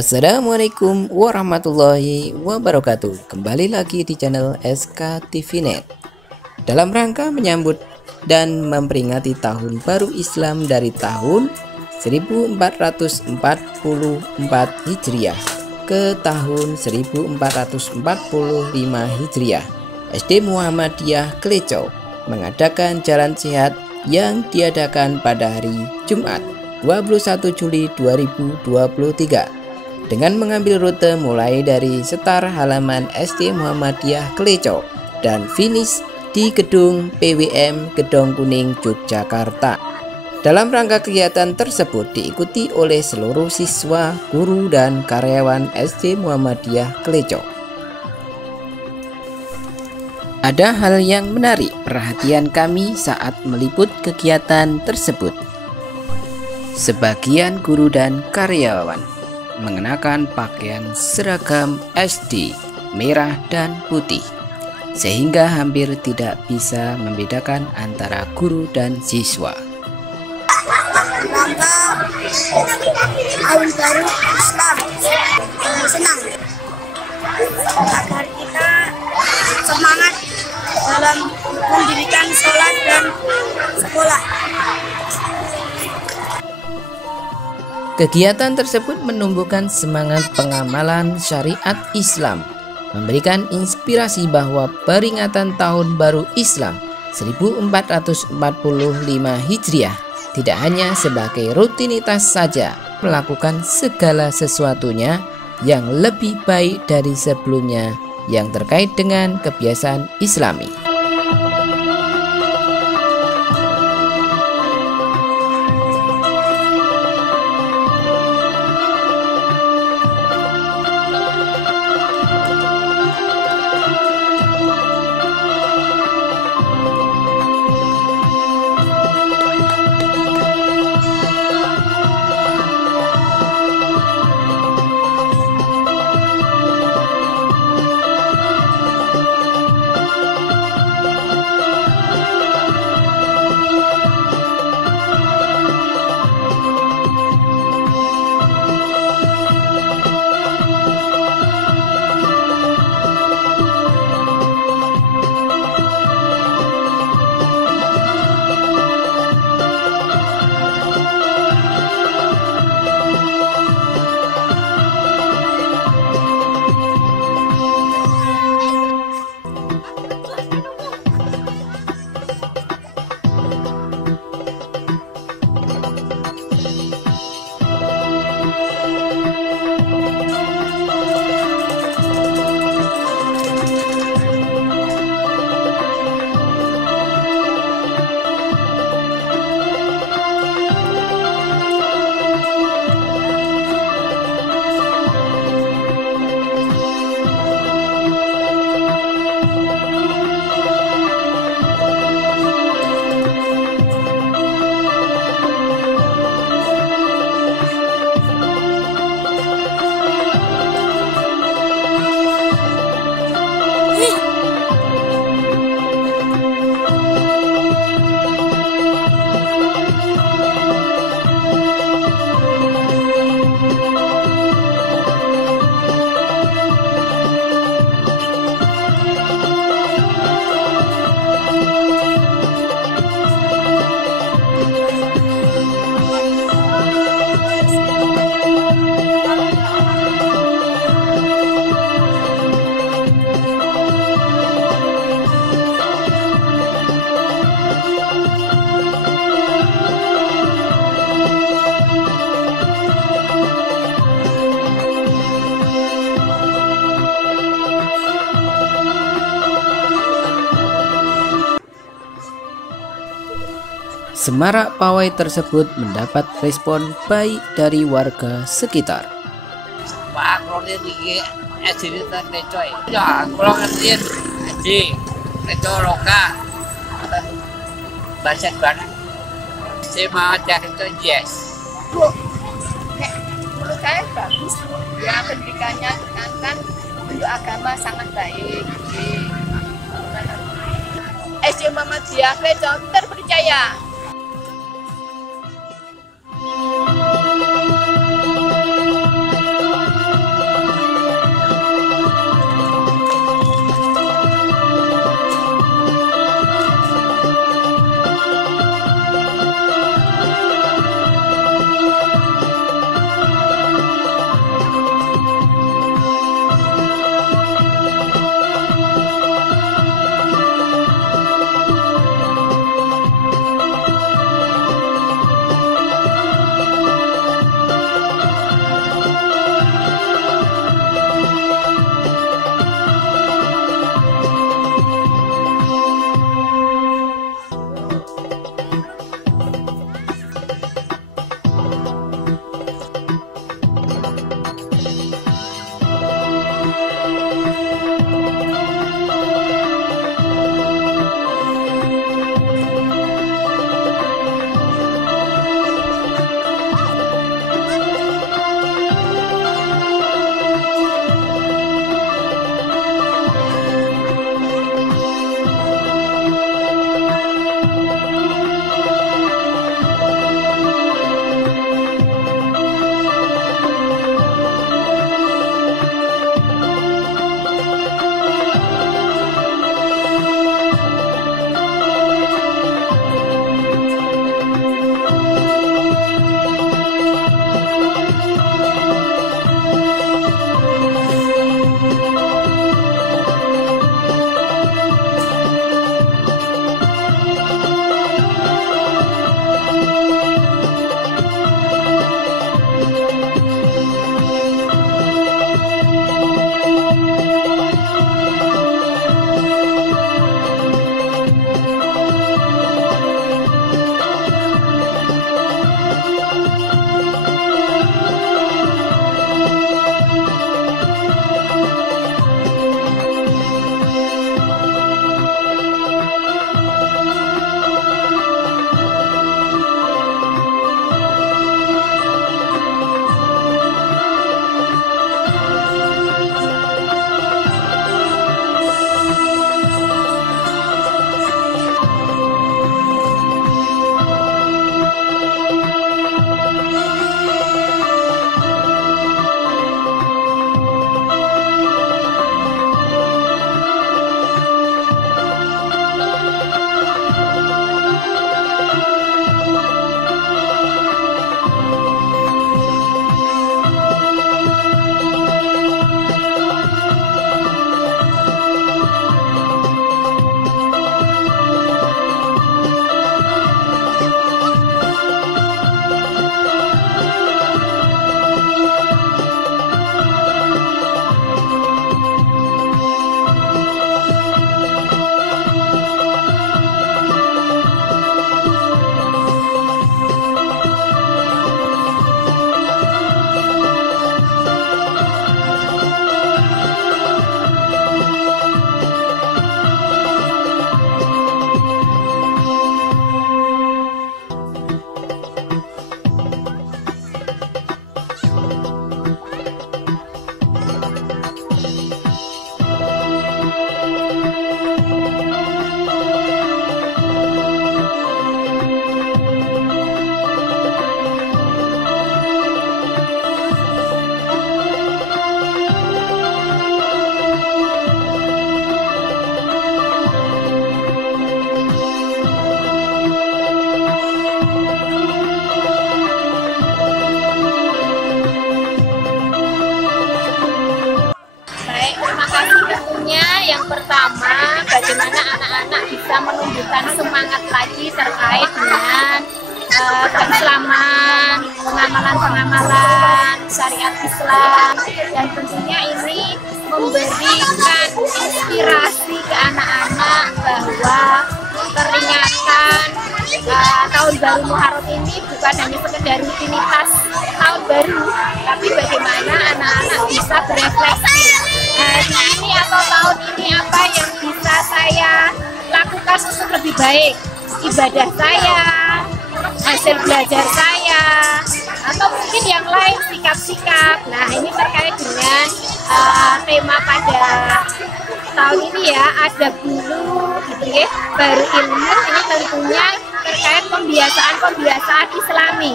Assalamualaikum warahmatullahi wabarakatuh. Kembali lagi di channel SK TV Net. Dalam rangka menyambut dan memperingati tahun baru Islam dari tahun 1444 Hijriah ke tahun 1445 Hijriah, SD Muhammadiyah Klecau mengadakan jalan sehat yang diadakan pada hari Jumat 21 Juli 2023 dengan mengambil rute mulai dari setar halaman SD Muhammadiyah Klecau dan finish di gedung PWM Gedong Kuning, Yogyakarta. Dalam rangka kegiatan tersebut diikuti oleh seluruh siswa, guru, dan karyawan SD Muhammadiyah Klecau. Ada hal yang menarik perhatian kami saat meliput kegiatan tersebut. Sebagian guru dan karyawan mengenakan pakaian seragam SD merah dan putih, sehingga hampir tidak bisa membedakan antara guru dan siswa. Rangka tahun baru Islam, senang agar kita semangat dalam mendirikan sholat dan sekolah. Kegiatan tersebut menumbuhkan semangat pengamalan syariat Islam, memberikan inspirasi bahwa peringatan Tahun Baru Islam 1445 Hijriah tidak hanya sebagai rutinitas saja, melakukan segala sesuatunya yang lebih baik dari sebelumnya yang terkait dengan kebiasaan Islami. Semarak pawai tersebut mendapat respon baik dari warga sekitar. Pak Kroni iki SD Klecau. Ya, kula ngerti SD Klecau Loka. Bahasa banget. Saya mau cari itu yes. Bu, menurut saya bagus ya, pendidikannya kan untuk agama sangat baik. SD Muhammadiyah Klecau terpercaya. membangkitkan semangat lagi terkait dengan keislaman, pengamalan-pengamalan syariat Islam, dan tentunya ini memberikan inspirasi ke anak-anak bahwa peringatan tahun baru Muharram ini bukan hanya sekedar rutinitas tahun baru, tapi bagaimana anak-anak bisa berefleksi hari ini atau tahun ini apa yang bisa saya lakukan untuk lebih baik, ibadah saya, hasil belajar saya, atau mungkin yang lain sikap-sikap. Nah, ini terkait dengan tema pada tahun ini ya, ada guru gitu ya, baru ilmu. Ini tentunya terkait pembiasaan Islami.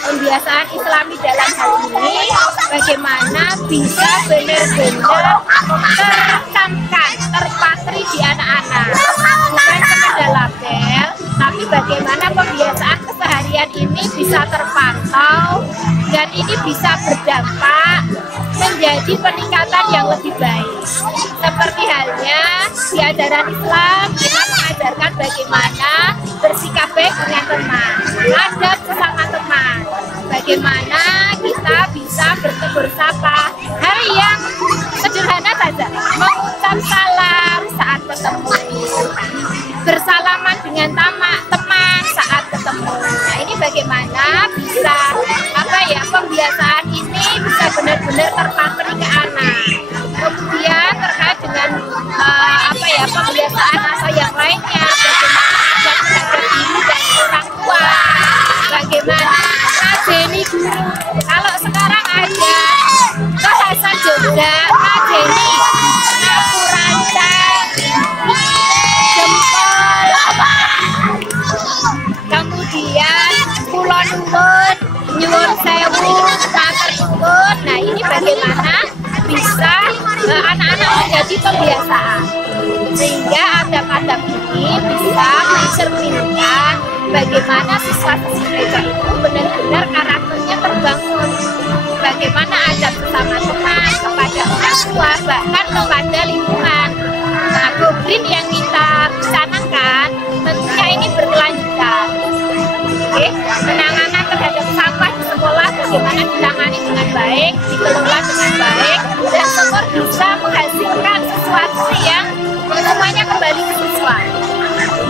Pembiasaan Islami dalam hal ini bagaimana bisa benar-benar tercamkan, terpatri di anak-anak, bukan sekedar label, tapi bagaimana pembiasaan keseharian ini bisa terpantau dan ini bisa berdampak menjadi peningkatan yang lebih baik. Seperti halnya di ajaran Islam, kita mengajarkan bagaimana bersikap baik dengan teman, adab sesama teman, bagaimana kita bisa bertegur sapa, hal yang sederhana saja, mengucap salam saat ketemu, bersalaman dengan teman saat ketemu. Nah, ini bagaimana bisa pembiasaan ini bisa benar-benar terpatri ke anak. Kemudian terkait dengan pembiasaan atau yang lainnya, bagaimana terhadap diri dan orang tua, bagaimana ngajeni guru. Kalau sekarang ada bahasa Jogja, ngajeni ngapurancang, jempol, kemudian kulon nuwun, nyuwun sewu, matur nuwun. Nah, ini bagaimana bisa anak-anak menjadi pembiasaan, sehingga adab-adab ini bisa mencerminkan bagaimana siswa-siswi mereka itu benar-benar karakternya terbangun, bagaimana adab bersama teman, kepada orang tua, bahkan kepada lingkungan. Nah, Gobrin yang kita canangkan tentunya ini berkelanjutan. Oke, penanganan terhadap sampah di sekolah bagaimana ditangani dengan baik, dikelola dengan baik, dan semua bisa menghasilkan sesuatu yang semuanya kembali ke siswa.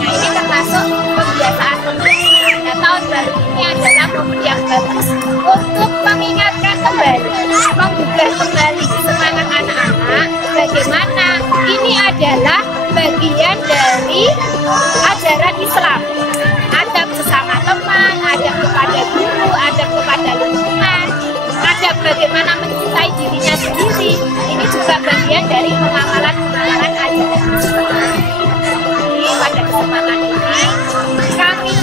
Nah, ini termasuk pembiasaan penting. Nah, tahun baru ini adalah momen yang bagus untuk mengingatkan kembali, menggugah kembali semangat anak-anak bagaimana ini adalah bagian dari ajaran Islam. Adab sesama teman, adab kepada guru, adab kepada lingkungan, adab bagaimana mencintai dirinya sendiri. Ini juga bagian dari pengamalan-pengamalan ajaran Islam. Jadi pada kesempatan ini kami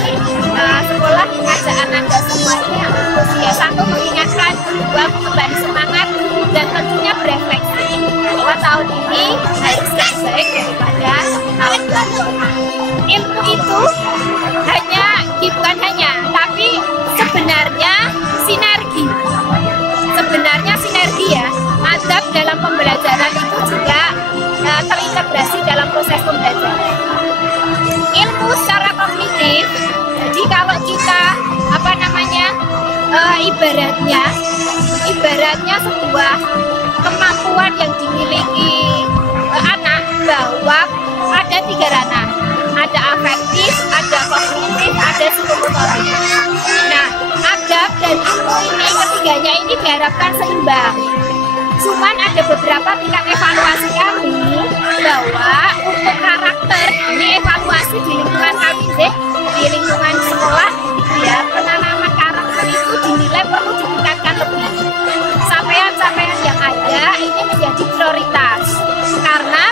sekolah mengajak Anda semuanya untuk satu mengingatkan, dua kembali semangat, dan tentunya berefleksi bahwa tahun ini harus lebih baik daripada tahun lalu. Ilmu itu bukan hanya, tapi sebenarnya sinergi ya. Adab dalam pembelajaran itu juga terintegrasi dalam proses pembelajaran. Ilmu secara kognitif, jadi kalau kita ibaratnya sebuah kemampuan yang dimiliki anak, bahwa ada 3 ranah, ada afektif, ada kognitif, ada psikomotorik. Nah, adab dan ilmu ini ketiganya ini diharapkan seimbang. Cuman ada beberapa tingkat evaluasi kami bahwa untuk karakter ini evaluasi di lingkungan kami deh, di lingkungan sekolah ya, penanaman karakter itu dinilai perlu ditingkatkan lebih. Capaian-capaian yang ada ini menjadi prioritas, karena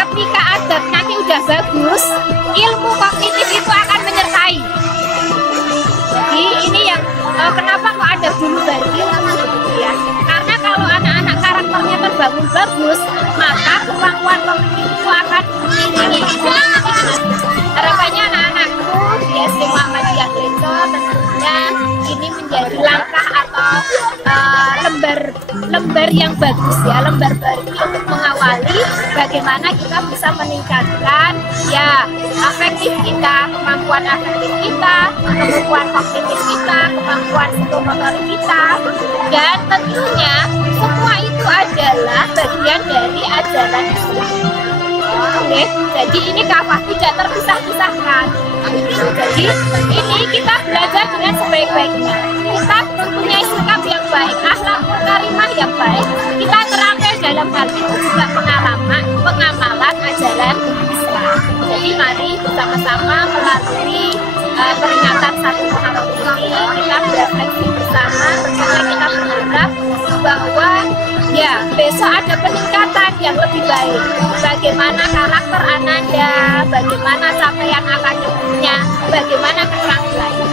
ketika adab nanti udah bagus, ilmu kognitif itu akan menyertai. Jadi ini yang kenapa kok ada dulu baru ilmu gitu ya, karena kalau anak-anak karakternya terbangun bagus, maka kemampuan kognitif itu akan mengiringi. Harapannya anak-anakku di SD Muhammadiyah Kleco tentunya ini menjadi langkah atau lembar lembar yang bagus ya, lembar baru untuk mengawali bagaimana kita bisa meningkatkan ya afektif kita, kemampuan afektif kita, kemampuan kognitif kita, kemampuan psikomotorik kita, dan tentunya semua itu adalah bagian dari ajaran Islam. Oke, jadi ini kafah tidak terpisah-pisahkan. Jadi ini kita belajar dengan sebaik-baiknya. Kita mempunyai sikap yang baik, akhlakul karimah yang baik. Kita terapkan dalam hal itu juga pengamalan ajaran Islam. Jadi mari bersama-sama melalui peringatan 1 Muharram ini kita berefleksi bersama. Tentunya kita berharap bahwa ya besok ada peningkatan yang lebih baik. Bagaimana karakter Ananda, bagaimana capaian akademiknya, bagaimana keterampilannya.